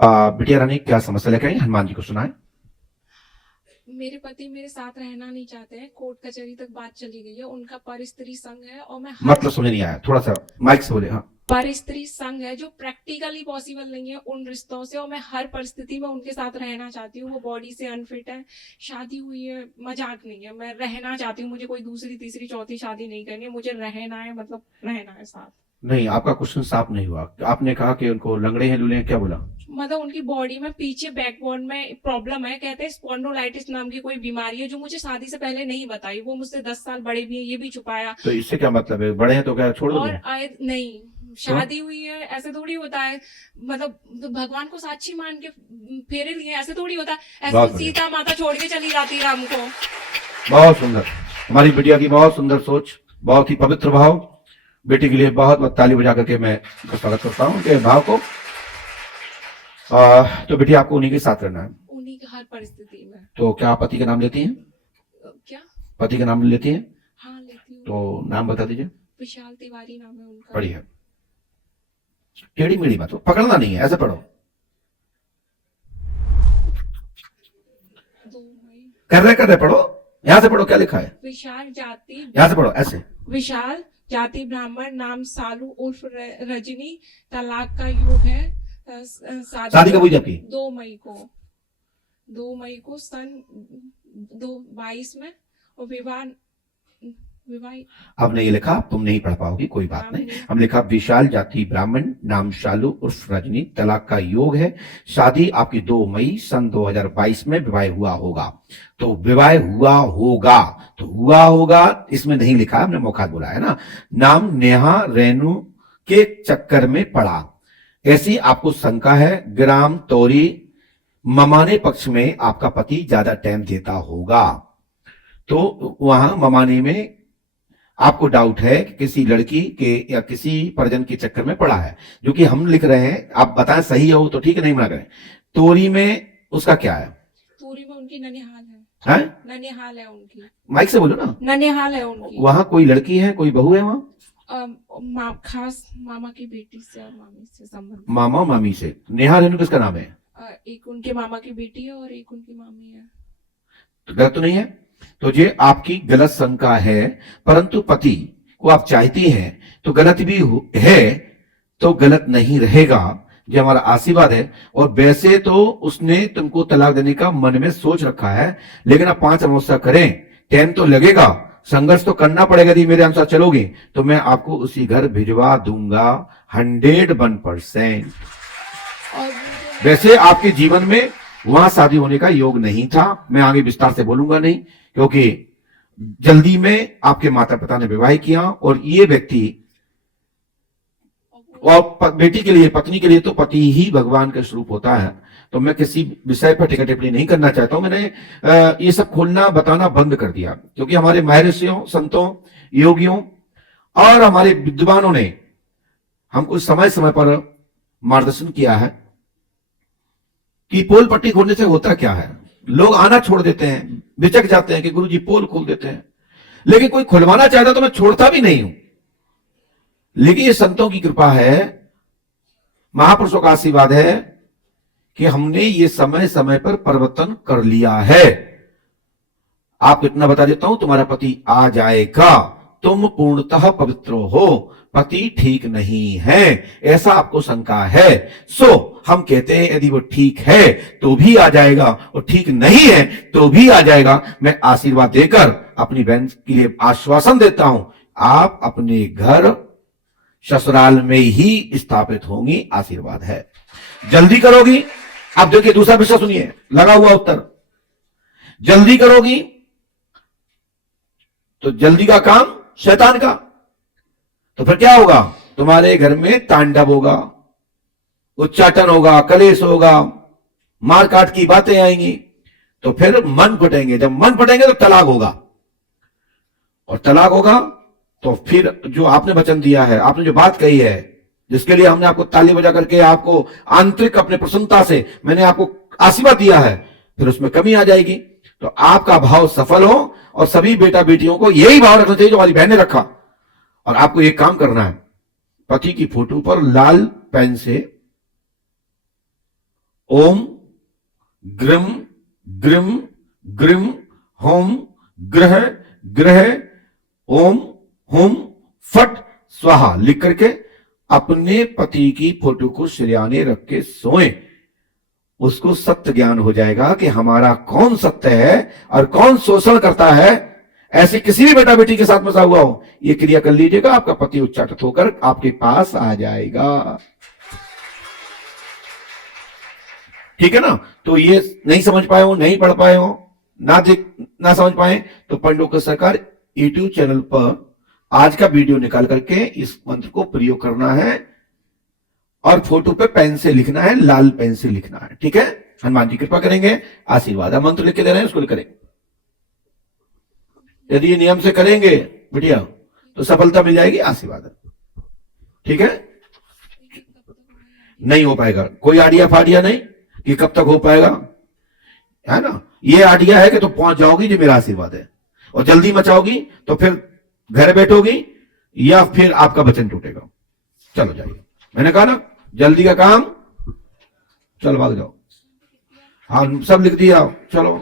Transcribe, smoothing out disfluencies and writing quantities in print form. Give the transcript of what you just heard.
बिटिया रानी, क्या समस्या लेकर आई? हनुमान जी को सुनाए। मेरे पति मेरे साथ रहना नहीं चाहते हैं। कोर्ट कचहरी तक बात चली गई है। उनका पर स्त्री संघ है और मैं हर मतलब समझ नहीं आया, थोड़ा सा माइक से बोले। हाँ। पर स्त्री संघ है जो प्रैक्टिकली पॉसिबल नहीं है उन रिश्तों से, और मैं हर परिस्थिति में उनके साथ रहना चाहती हूँ। वो बॉडी से अनफिट है, शादी हुई है, मजाक नहीं है। मैं रहना चाहती हूँ, मुझे कोई दूसरी तीसरी चौथी शादी नहीं करनी है। मुझे रहना है, मतलब रहना है साथ। नहीं, आपका क्वेश्चन साफ नहीं हुआ। आपने कहा कि उनको लंगड़े हैं, लूले हैं, क्या बोला? मतलब उनकी बॉडी में पीछे बैकबोन में प्रॉब्लम है। कहते हैं स्पॉन्डोलाइटिस नाम की कोई बीमारी है जो मुझे शादी से पहले नहीं बताई। वो मुझसे 10 साल बड़े भी हैं, ये भी छुपाया। तो इससे क्या मतलब है? बड़े हैं तो क्या छोड़ और दोगे? आए नहीं, शादी हुई है ऐसे थोड़ी होता है। मतलब भगवान को साक्षी मान के फेरे लिए ऐसे थोड़ी होता है। बहुत ऐसे बढ़िया, सीता माता छोड़ के चली जाती राम को। बहुत सुंदर। हमारी बिटिया की बहुत सुंदर सोच, बहुत ही पवित्र भाव। बेटी के लिए बहुत बहुत ताली बजा करके मैं स्वागत करता हूँ उनके भाव को। तो बेटी, आपको उन्हीं के साथ रहना है। उन्हीं की हर परिस्थिति में। तो क्या आप पति का नाम लेती हैं? क्या? पति का नाम लेती हैं? हाँ, लेती हूँ। तो नाम बता दीजिए। विशाल तिवारी नाम है उनका। बढ़िया। टेढ़ी मेढ़ी मत पकड़ना नहीं है, ऐसे पढ़ो। 2 मई। कर रहे पढ़ो। यहां से पढ़ो, क्या लिखा है? विशाल जाति। यहां से पढ़ो, ऐसे। विशाल जाति ब्राह्मण, नाम सालू उर्फ रजनी, तलाक का योग है। शादी कब हुई आपकी? 2 मई को। 2 मई को सन 2022 में। और विवाह विवाह हमने ये लिखा, तुम नहीं पढ़ पाओगी, कोई बात नाम नहीं। नहीं। हम लिखा विशाल जाति ब्राह्मण, नाम शालू उर्फ रजनी, तलाक का योग है। शादी आपकी 2 मई सन 2022 में विवाह हुआ होगा। तो विवाह हुआ होगा, तो हुआ होगा इसमें नहीं लिखा, हमने मौखात बोला है ना। नाम नेहा रेणु के चक्कर में पड़ा, ऐसी आपको शंका है। ग्राम तौरी ममाने पक्ष में आपका पति ज्यादा टाइम देता होगा। तो वहां ममाने में आपको डाउट है कि किसी लड़की के या किसी परिजन के चक्कर में पड़ा है, जो कि हम लिख रहे हैं। आप बताएं सही हो तो ठीक है, नहीं मना करें। तोरी में उसका क्या है? तोरी में उनकी ननिहाल है। हैं? ननिहाल है उनकी। माइक से बोलो ना। ननिहाल है उनकी। वहां कोई लड़की है, कोई बहू है वहां? खास मामा की बेटी से और मामी से संबंध। मामा मामी से। नेहा रेणु किसका नाम है? एक उनके मामा की बेटी है और एक उनकी मामी है। तो गलत तो नहीं है? तो ये आपकी गलत शंका है, परंतु पति को आप चाहती हैं तो गलत भी है तो गलत नहीं रहेगा। ये हमारा आशीर्वाद है। और वैसे तो उसने तुमको तलाक देने का मन में सोच रखा है, लेकिन आप 5 अमावस्या करें, टाइम तो लगेगा, संघर्ष तो करना पड़ेगा। यदि मेरे अनुसार चलोगे तो मैं आपको उसी घर भिजवा दूंगा 101%। वैसे आपके जीवन में वहां शादी होने का योग नहीं था। मैं आगे विस्तार से बोलूंगा नहीं, क्योंकि जल्दी में आपके माता पिता ने विवाह किया। और ये व्यक्ति, और बेटी के लिए, पत्नी के लिए तो पति ही भगवान का स्वरूप होता है। तो मैं किसी विषय पर टिका टिप्पणी नहीं करना चाहता हूं। मैंने ये सब खोलना बताना बंद कर दिया, क्योंकि हमारे महर्षियों, संतों, योगियों और हमारे विद्वानों ने हमको समय समय पर मार्गदर्शन किया है कि पोल पट्टी खोलने से होता क्या है। लोग आना छोड़ देते हैं, बिचक जाते हैं कि गुरुजी पोल खोल देते हैं, लेकिन कोई खुलवाना चाहता तो मैं छोड़ता भी नहीं हूं। लेकिन ये संतों की कृपा है, महापुरुषों का आशीर्वाद है कि हमने ये समय समय पर परिवर्तन कर लिया है। आपको इतना बता देता हूं, तुम्हारा पति आ जाएगा। तुम पूर्णतः पवित्र हो, पति ठीक नहीं है ऐसा आपको शंका है। हम कहते हैं यदि वो ठीक है तो भी आ जाएगा, और ठीक नहीं है तो भी आ जाएगा। मैं आशीर्वाद देकर अपनी बहन के लिए आश्वासन देता हूं, आप अपने घर ससुराल में ही स्थापित होंगी। आशीर्वाद है, जल्दी करोगी। अब देखिए दूसरा विषय सुनिए, लगा हुआ उत्तर। जल्दी करोगी तो जल्दी का काम शैतान का, तो फिर क्या होगा? तुम्हारे घर में तांडव होगा, उच्चाटन होगा, कलेश होगा, मारकाट की बातें आएंगी। तो फिर मन फटेंगे, जब मन फटेंगे तो तलाक होगा, और तलाक होगा तो फिर जो आपने वचन दिया है, आपने जो बात कही है, जिसके लिए हमने आपको ताली बजा करके आपको आंतरिक अपने प्रसन्नता से मैंने आपको आशीर्वाद दिया है, फिर उसमें कमी आ जाएगी। तो आपका भाव सफल हो, और सभी बेटा बेटियों को यही भाव रखना चाहिए जो हमारी बहन ने रखा। और आपको एक काम करना है, पति की फोटो पर लाल पेन से ओम ग्रम ग्रिम ग्रिम होम ग्रह ग्रह ओम हुम फट स्वाहा लिख करके अपने पति की फोटो को सिरहाने रख के सोएं। उसको सत्य ज्ञान हो जाएगा कि हमारा कौन सत्य है और कौन शोषण करता है। ऐसे किसी भी बेटा बेटी के साथ फंसा हुआ हो, ये क्रिया कर लीजिएगा, आपका पति उच्चाटित होकर आपके पास आ जाएगा। ठीक है ना। तो ये नहीं समझ पाए हो, नहीं पढ़ पाए हो, ना समझ पाए तो पंडोकर सरकार यूट्यूब चैनल पर आज का वीडियो निकाल करके इस मंत्र को प्रयोग करना है और फोटो पे पेन से लिखना है, लाल पेन से लिखना है। ठीक है। हनुमान जी कृपा करेंगे, आशीर्वाद। मंत्र लिख के दे रहे हैं, उसको करेंगे। यदि ये नियम से करेंगे बिटिया तो सफलता मिल जाएगी, आशीर्वाद। ठीक है। नहीं हो पाएगा, कोई आइडिया फाडिया नहीं कि कब तक हो पाएगा, है ना। ये आइडिया है कि तो पहुंच जाओगी, जो मेरा आशीर्वाद है। और जल्दी मचाओगी तो फिर घर बैठोगी या फिर आपका वचन टूटेगा। चलो जाइए, मैंने कहा ना जल्दी का काम, चलो भाग जाओ। हाँ सब लिख दिया, चलो।